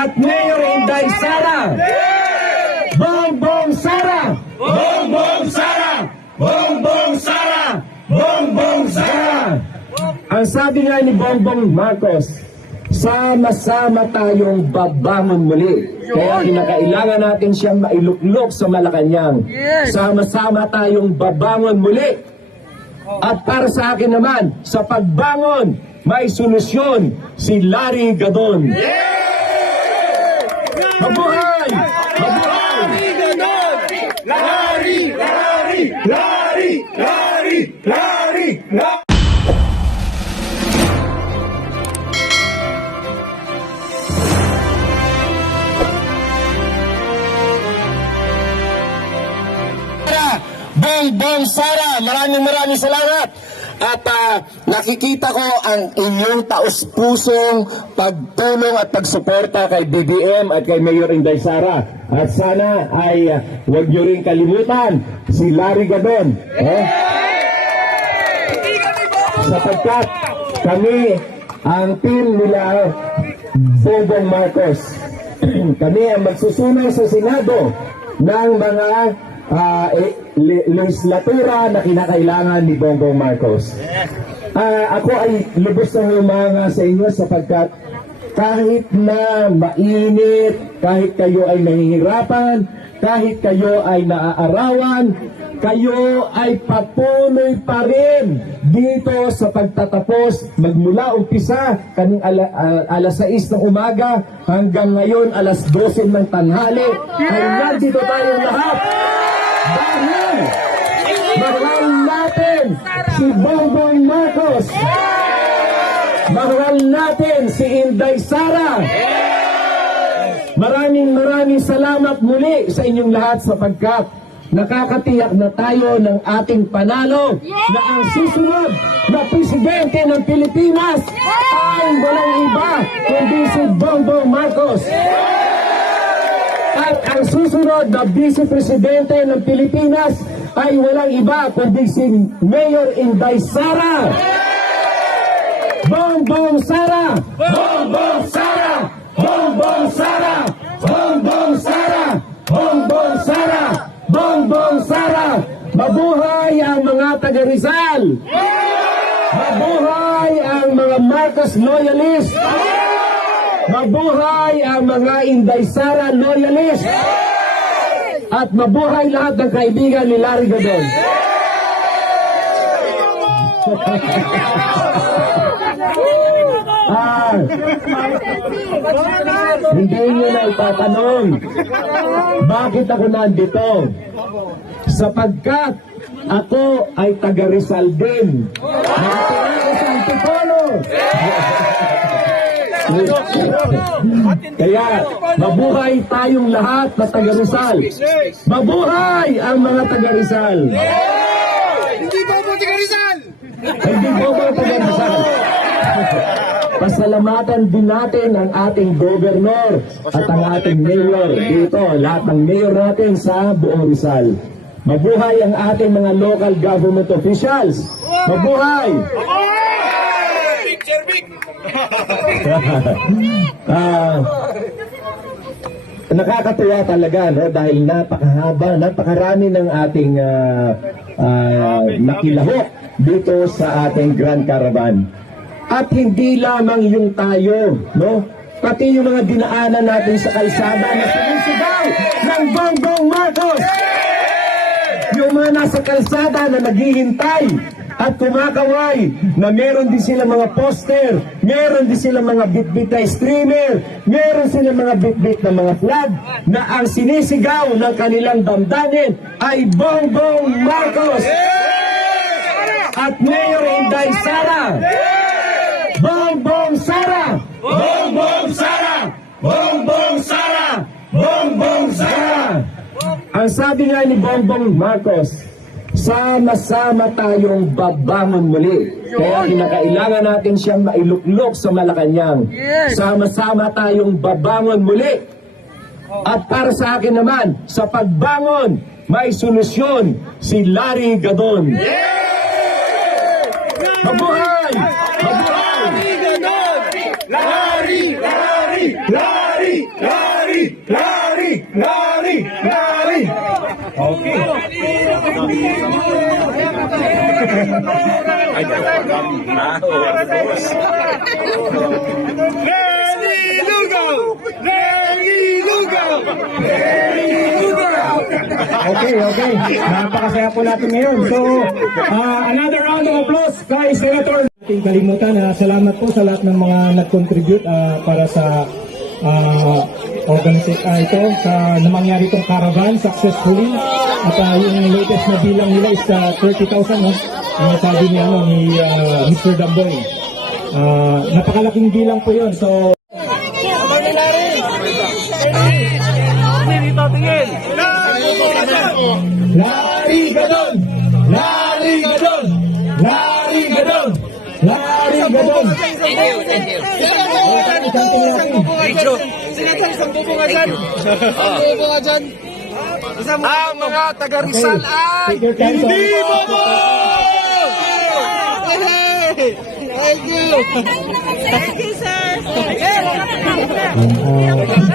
at Mayor Inday Sara. Bongbong Sara! Bongbong Sara! Bongbong Sara! Bongbong Sara! Ang sabi nga ni Bongbong Marcos, sama-sama tayong babangon muli. Kaya kinakailangan natin siyang mailuklok sa Malacanang. Sama-sama tayong babangon muli. At para sa akin naman, sa pagbangon, may solusyon si Larry Gadon. Mabuhay! Mabuhay! Larry! Larry! Larry! Larry! Larry! Larry! Bongbong Sara, maraming salamat. At nakikita ko ang inyong taus-pusong pagtulong at pagsuporta kay BBM at kay Mayor Inday Sara. At sana ay huwag nyo rin kalimutan si Larry Gadon. Sapagkat kami ang team nila Bongbong Marcos. Kami ang magsusunod sa Senado ng mga legislatura na kinakailangan ni Bongbong Marcos. Ako ay lubos na humanga sa inyo sapagkat kahit na mainit, kahit kayo ay nahihirapan, kahit kayo ay naaarawan, kayo ay patuloy pa rin dito sa pagtatapos magmula umpisa kaning alas 6 ng umaga hanggang ngayon alas 12 ng tanghali ay nandito tayong lahat. Dahil mahal natin si Bongbong Marcos, mahal natin si Inday Sara. Maraming salamat muli sa inyong lahat sapagkat nakakatiyak na tayo ng ating panalo na ang susunod na presidente ng Pilipinas ay walang iba kundi si Bongbong Marcos. At ang susunod na vice-presidente ng Pilipinas ay walang iba kundi si Mayor Inday Sara. Bongbong Sara! Bongbong Sara! Bongbong Sara! Bongbong Sara! Bongbong Sara! Bongbong Sara! Mabuhay ang mga taga Rizal! Mabuhay ang mga Marcos loyalist! Mabuhay ang mga Inday Sara loyalist! At mabuhay lahat ng kaibigan ni Larry Gadon! Hindi nyo na itatanong bakit ako nandito, sapagkat ako ay taga Rizal din. Nakatira sa Antipolo. Kaya mabuhay tayong lahat na taga Rizal. Mabuhay ang mga taga Rizal. Hindi po taga Rizal! Hindi po taga Rizal. Pasalamatan din natin ang ating governor at ang ating mayor dito, lahat ng mayor natin sa buong Rizal. Mabuhay ang ating mga local government officials. Mabuhay! Nakakatuwa talaga, no? Dahil napakahaba, napakarami ng ating nakilahok dito sa ating Grand Caravan. At hindi lamang yung tayo, no? Pati yung mga dinaanan natin sa kalsada na sumisigaw ng Bongbong Marcos. Yung mga nasa kalsada na naghihintay at kumakaway na meron din sila mga poster, meron din sila mga bit-bit na streamer, meron sila mga bit-bit na mga flag na ang sinisigaw ng kanilang damdamin ay Bongbong Marcos at Mayor Inday Sara. Bongbong Sara! Bongbong Sara! Bongbong Sara! Bongbong Sara! Ang sabi nga ni Bongbong Marcos, sama-sama tayong babangon muli. Kaya kinakailangan natin siyang mailuklok sa Malacanang. Sama-sama tayong babangon muli. At para sa akin naman, sa pagbangon, may solusyon si Larry Gadon. Mabuhay! Mabuhay! Larry! Larry! Larry! Lari! Lari! Lari! Lari! Lari! Okay. Lenny Lugaw! Lenny Lugaw! Lenny Lugaw! Okay. Napakasaya po natin ngayon. So, another round of applause kay Senator. Ating kalimutan, salamat po sa lahat ng mga nag-contribute para sa ito, sa namangyari itong caravan successfully. At yung latest na bilang nila is 30,000, no? Yung sabi ni Mr. Damboy. Napakalaking bilang po yun. So, Lari Gadon! Lari Gadon! Lari Gadon! Lari Gadon! Ang mga taga Rizal ay Take your time, hindi sir. bobo! Thank you, sir. Uh,